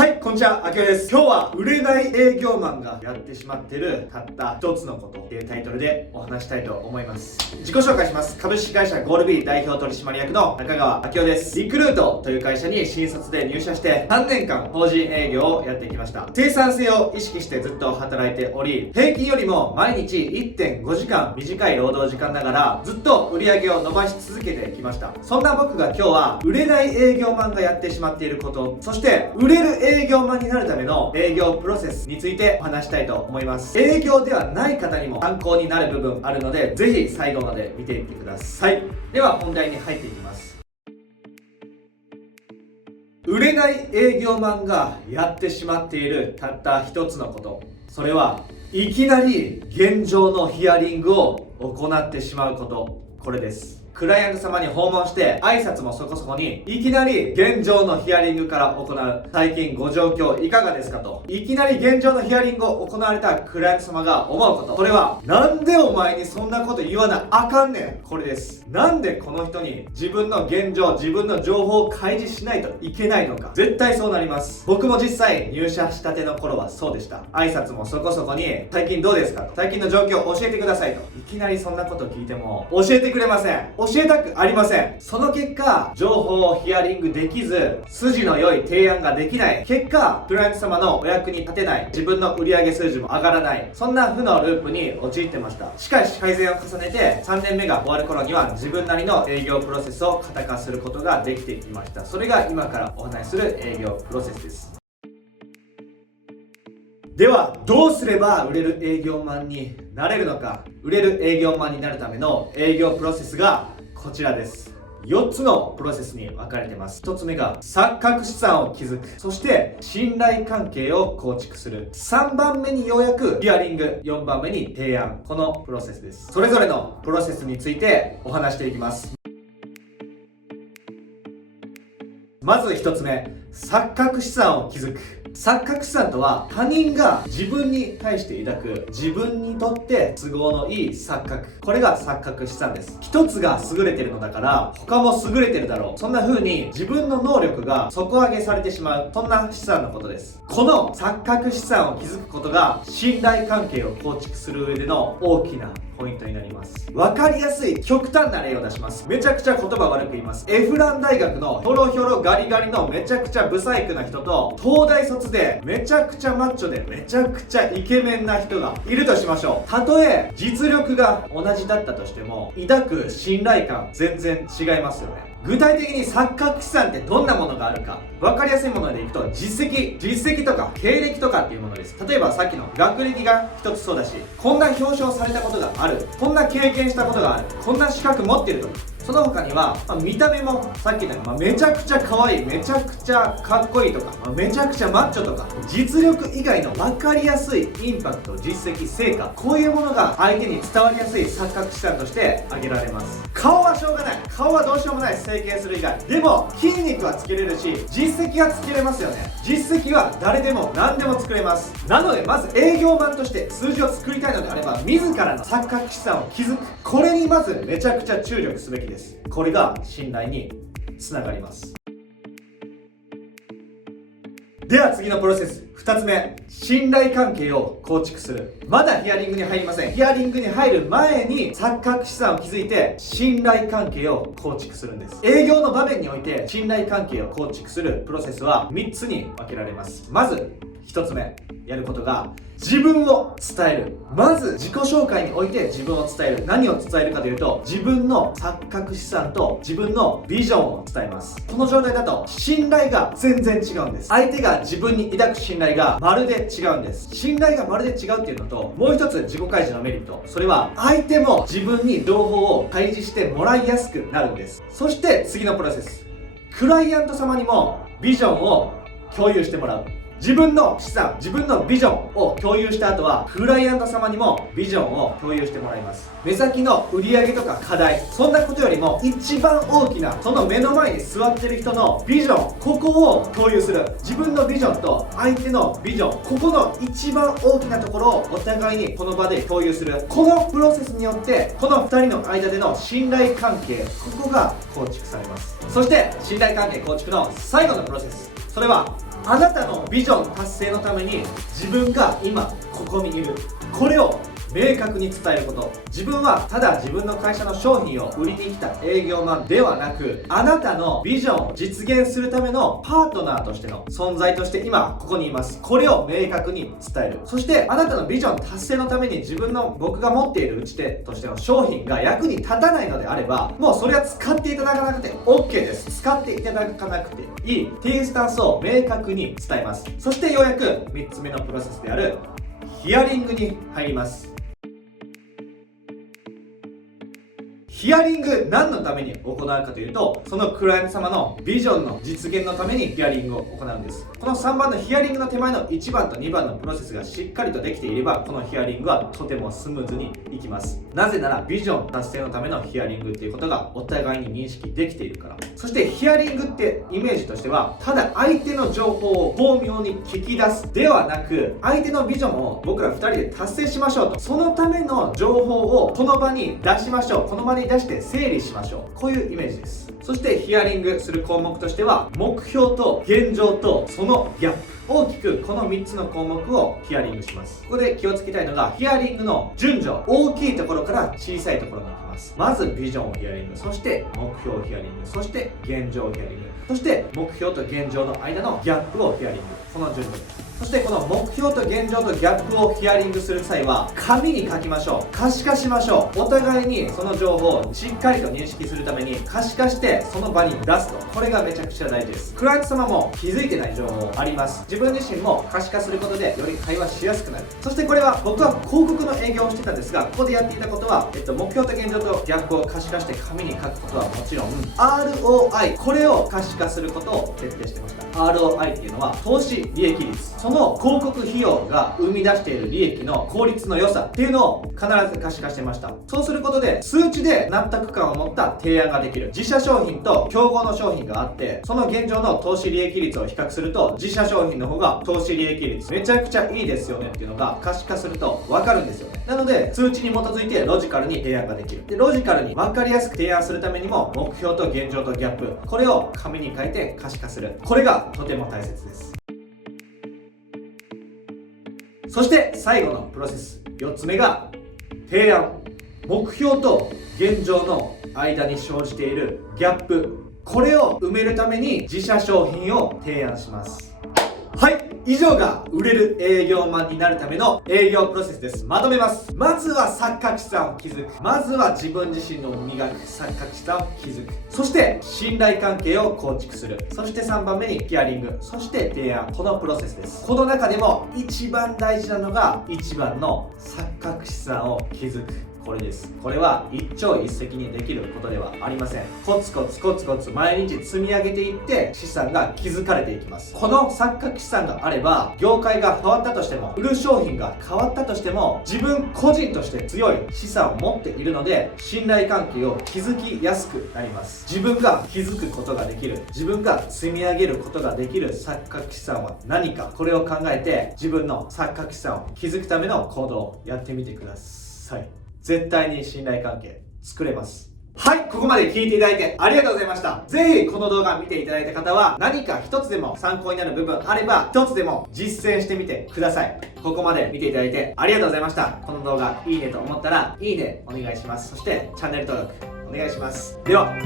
はい、こんにちは、あきおです。今日は売れない営業マンがやってしまってるたった一つのことっていうタイトルでお話したいと思います。自己紹介します。株式会社ゴールビー代表取締役の中川あきおです。リクルートという会社に新卒で入社して3年間法人営業をやってきました。生産性を意識してずっと働いており、平均よりも毎日 1.5 時間短い労働時間ながらずっと売り上げを伸ばし続けてきました。そんな僕が今日は売れない営業マンがやってしまっていること、そして売れる営業マンになるための営業プロセスについてお話したいと思います。営業ではない方にも参考になる部分あるので、ぜひ最後まで見ていってください。では本題に入っていきます。売れない営業マンがやってしまっているたった一つのこと、それはいきなり現状のヒアリングを行ってしまうこと、これです。クライアント様に訪問して挨拶もそこそこに、いきなり現状のヒアリングから行う、最近ご状況いかがですかと、いきなり現状のヒアリングを行われたクライアント様が思うこと、それはなんでお前にそんなこと言わなあかんねん、これです。なんでこの人に自分の現状、自分の情報を開示しないといけないのか。絶対そうなります。僕も実際入社したての頃はそうでした。挨拶もそこそこに、最近どうですかと、最近の状況を教えてくださいと、いきなりそんなこと聞いても教えてくれません。教えたくありません。その結果、情報をヒアリングできず、筋の良い提案ができない結果、クライアント様のお役に立てない、自分の売上数字も上がらない、そんな負のループに陥ってました。しかし改善を重ねて3年目が終わる頃には、自分なりの営業プロセスを型化することができてきました。それが今からお話しする営業プロセスです。ではどうすれば売れる営業マンになれるのか。売れる営業マンになるための営業プロセスがこちらです。4つのプロセスに分かれてます。1つ目が錯覚資産を築く、そして信頼関係を構築する、3番目にようやくヒアリング、4番目に提案、このプロセスです。それぞれのプロセスについてお話していきます。まず1つ目、錯覚資産を築く。錯覚資産とは、他人が自分に対して抱く自分にとって都合のいい錯覚、これが錯覚資産です。一つが優れてるのだから他も優れてるだろう、そんな風に自分の能力が底上げされてしまう、そんな資産のことです。この錯覚資産を築くことが信頼関係を構築する上での大きなポイントになります。分かりやすい極端な例を出します。めちゃくちゃ言葉悪く言います。エフラン大学のひょろひょろガリガリのめちゃくちゃブサイクな人と、東大卒でめちゃくちゃマッチョでめちゃくちゃイケメンな人がいるとしましょう。たとえ実力が同じだったとしても、抱く信頼感全然違いますよね。具体的に錯覚資産ってどんなものがあるか、分かりやすいものでいくと、実績とか経歴とかっていうものです。例えばさっきの学歴が一つそうだし、こんな表彰されたことがある、こんな経験したことがある、こんな資格持ってるとか、その他には、見た目もさっき言ったように、めちゃくちゃ可愛い、めちゃくちゃかっこいいとか、めちゃくちゃマッチョとか、実力以外の分かりやすいインパクト、実績、成果、こういうものが相手に伝わりやすい錯覚資産として挙げられます。顔はしょうがない、顔はどうしようもない、整形する以外でも筋肉はつけれるし、実績はつけれますよね。実績は誰でも何でも作れます。なのでまず営業マンとして数字を作りたいのであれば、自らの錯覚資産を築く、これにまずめちゃくちゃ注力すべきです。これが信頼につながります。では次のプロセス、2つ目、信頼関係を構築する。まだヒアリングに入りません。ヒアリングに入る前に錯覚資産を築いて信頼関係を構築するんです。営業の場面において信頼関係を構築するプロセスは3つに分けられます。まず1つ目、やることが自分を伝える。まず自己紹介において自分を伝える。何を伝えるかというと、自分の錯覚資産と自分のビジョンを伝えます。この状態だと信頼が全然違うんです。相手が自分に抱く信頼がまるで違うんです。信頼がまるで違うっていうのと、もう一つ自己開示のメリット、それは相手も自分に情報を開示してもらいやすくなるんです。そして次のプロセス、クライアント様にもビジョンを共有してもらう。自分の資産、自分のビジョンを共有した後は、クライアント様にもビジョンを共有してもらいます。目先の売上とか課題、そんなことよりも一番大きな、その目の前に座ってる人のビジョン、ここを共有する。自分のビジョンと相手のビジョン、ここの一番大きなところをお互いにこの場で共有する。このプロセスによってこの2人の間での信頼関係、ここが構築されます。そして信頼関係構築の最後のプロセス、それはあなたのビジョン達成のために自分が今ここにいる、これを明確に伝えること。自分はただ自分の会社の商品を売りに来た営業マンではなく、あなたのビジョンを実現するためのパートナーとしての存在として今ここにいます。これを明確に伝える。そしてあなたのビジョン達成のために僕が持っている打ち手としての商品が役に立たないのであれば、もうそれは使っていただかなくて OK です。使っていただかなくていいっていうスタンスを明確に伝えます。そしてようやく3つ目のプロセスであるヒアリングに入ります。ヒアリング何のために行うかというと、そのクライアント様のビジョンの実現のためにヒアリングを行うんです。この3番のヒアリングの手前の1番と2番のプロセスがしっかりとできていれば、このヒアリングはとてもスムーズにいきます。なぜならビジョン達成のためのヒアリングっていうことがお互いに認識できているから。そしてヒアリングってイメージとしては、ただ相手の情報を巧妙に聞き出すではなく、相手のビジョンを僕ら2人で達成しましょうと、そのための情報をこの場に出しましょう、この場に出して整理しましょう、こういうイメージです。そしてヒアリングする項目としては、目標と現状とそのギャップ、大きくこの3つの項目をヒアリングします。ここで気をつけたいのが、ヒアリングの順序、大きいところから小さいところに行きます。まずビジョンをヒアリング、そして目標をヒアリング、そして現状をヒアリング、そして目標と現状の間のギャップをヒアリング、この順序です。そしてこの目標と現状とギャップをヒアリングする際は、紙に書きましょう、可視化しましょう。お互いにその情報をしっかりと認識するために可視化してその場に出すと、これがめちゃくちゃ大事です。クライアント様も気づいてない情報あります。自分自身も可視化することでより会話しやすくなる。そしてこれは僕は広告の営業をしてたんですが、ここでやっていたことは、目標と現状とギャップを可視化して紙に書くことはもちろん、 ROI、 これを可視化することを徹底してました。 ROI っていうのは投資利益率、その広告費用が生み出している利益の効率の良さっていうのを必ず可視化してました。そうすることで数値で納得感を持った提案ができる。自社商品と競合の商品があって、その現状の投資利益率を比較すると、自社商品の方が投資利益率めちゃくちゃいいですよねっていうのが可視化すると分かるんですよね。なので数値に基づいてロジカルに提案ができる。でロジカルに分かりやすく提案するためにも、目標と現状とギャップ、これを紙に書いて可視化する、これがとても大切です。そして最後のプロセス、4つ目が提案。目標と現状の間に生じているギャップ、これを埋めるために自社商品を提案します。はい、以上が売れる営業マンになるための営業プロセスです。まとめます。まずは錯覚資産を築く。まずは自分自身の磨く錯覚資産を築く。そして信頼関係を構築する。そして3番目にヒアリング。そして提案。このプロセスです。この中でも一番大事なのが1番の錯覚資産を築く。これです。これは一朝一夕にできることではありません。コツコツコツコツ毎日積み上げていって資産が築かれていきます。この錯覚資産があれば、業界が変わったとしても、売る商品が変わったとしても、自分個人として強い資産を持っているので、信頼関係を築きやすくなります。自分が築くことができる、自分が積み上げることができる錯覚資産は何か、これを考えて自分の錯覚資産を築くための行動をやってみてください。絶対に信頼関係作れます。はい、ここまで聞いていただいてありがとうございました。ぜひこの動画見ていただいた方は、何か一つでも参考になる部分あれば、一つでも実践してみてください。ここまで見ていただいてありがとうございました。この動画いいねと思ったら、いいねお願いします。そしてチャンネル登録お願いします。では。